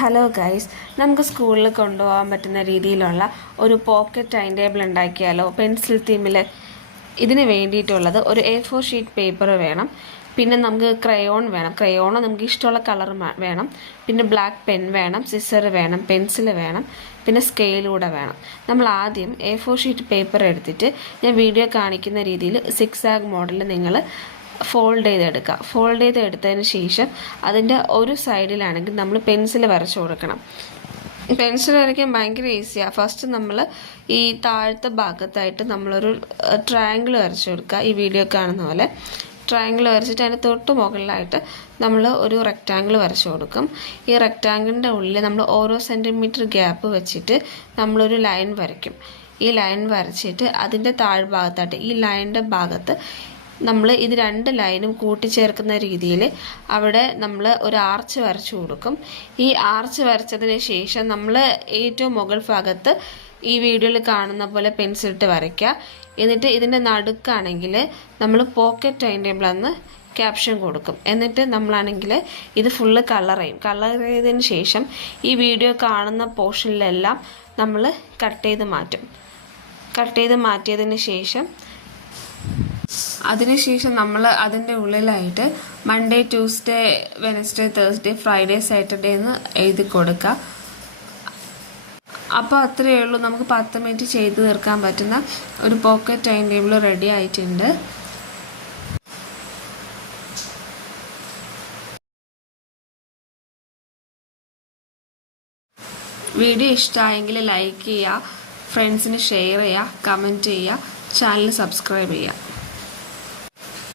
Hello guys, നമുക്ക് സ്കൂളിൽ കൊണ്ടുപോകാൻ പറ്റുന്ന രീതിയിലുള്ള ഒരു പോക്കറ്റ് ടൈം ടേബിൾ ഉണ്ടാക്കിയാലോ? പെൻസിൽ തീമിൽ. ഇതിന് വേണ്ടിയിട്ടുള്ളത് ഒരു A4 ഷീറ്റ് പേപ്പർ വേണം. പിന്നെ നമുക്ക് ക്രയോൺ വേണം. ക്രയോൺ നമുക്ക് ഇഷ്ടമുള്ള കളർ വേണം. പിന്നെ ബ്ലാക്ക് പെൻ വേണം, സിസർ വേണം, പെൻസിൽ വേണം, പിന്നെ സ്കെയിലൂടെ വേണം. നമ്മൾ ആദ്യം A4 ഷീറ്റ് പേപ്പർ എടുത്തിട്ട് ഞാൻ വീഡിയോ കാണിക്കുന്ന രീതിയിൽ സിക്സാഗ് മോഡലിൽ നിങ്ങൾ ഫോൾഡ് ചെയ്തെടുക്കുക. ഫോൾഡ് ചെയ്തെടുത്തതിന് ശേഷം അതിൻ്റെ ഒരു സൈഡിലാണെങ്കിൽ നമ്മൾ പെൻസിൽ വരച്ചു കൊടുക്കണം. പെൻസിൽ വരയ്ക്കാൻ ഭയങ്കര ഈസിയാണ്. ഫസ്റ്റ് നമ്മൾ ഈ താഴത്തെ ഭാഗത്തായിട്ട് നമ്മളൊരു ട്രയാങ്കിൾ വരച്ചു കൊടുക്കുക. ഈ വീഡിയോ കാണുന്ന പോലെ ട്രയാങ്കിൾ വരച്ചിട്ട് അതിന് തൊട്ട് മുകളിലായിട്ട് നമ്മൾ ഒരു റെക്റ്റാങ്കിൾ വരച്ചു കൊടുക്കും. ഈ റെക്റ്റാങ്കിളിൻ്റെ ഉള്ളിൽ നമ്മൾ ഓരോ സെൻറ്റിമീറ്റർ ഗ്യാപ്പ് വെച്ചിട്ട് നമ്മളൊരു ലൈൻ വരയ്ക്കും. ഈ ലൈൻ വരച്ചിട്ട് അതിൻ്റെ താഴ്ഭാഗത്തായിട്ട് ഈ ലൈനിൻ്റെ ഭാഗത്ത് നമ്മൾ ഇത് രണ്ട് ലൈനും കൂട്ടിച്ചേർക്കുന്ന രീതിയിൽ അവിടെ നമ്മൾ ഒരു ആർച്ച് വരച്ചു കൊടുക്കും. ഈ ആർച്ച് വരച്ചതിന് ശേഷം നമ്മൾ ഏറ്റവും മുകൾ ഭാഗത്ത് ഈ വീഡിയോയിൽ കാണുന്ന പോലെ പെൻസിലിട്ട് വരയ്ക്കുക. എന്നിട്ട് ഇതിൻ്റെ നടുക്കാണെങ്കിൽ നമ്മൾ പോക്കറ്റ് ടൈം ടേബിൾ എന്ന് ക്യാപ്ഷൻ കൊടുക്കും. എന്നിട്ട് നമ്മളാണെങ്കിൽ ഇത് ഫുള്ള് കളർ ചെയ്തതിന് ശേഷം ഈ വീഡിയോ കാണുന്ന പോർഷനിലെല്ലാം നമ്മൾ കട്ട് ചെയ്ത് മാറ്റിയതിന് ശേഷം അതിനുശേഷം നമ്മൾ അതിൻ്റെ ഉള്ളിലായിട്ട് Monday, Tuesday, Wednesday, Thursday, Friday, Saturday എന്ന് എഴുതി കൊടുക്കുക. അപ്പോൾ അത്രയേ ഉള്ളൂ. നമുക്ക് 10 മിനിറ്റ് ചെയ്ത് തീർക്കാൻ പറ്റുന്ന ഒരു പോക്കറ്റ് ടൈം ടേബിൾ റെഡി ആയിട്ടുണ്ട്. വീഡിയോ ഇഷ്ടമായെങ്കിൽ ലൈക്ക് ചെയ്യുക, ഫ്രണ്ട്സിന് ഷെയർ ചെയ്യുക, കമൻറ്റ് ചെയ്യുക, ചാനൽ സബ്സ്ക്രൈബ് ചെയ്യുക.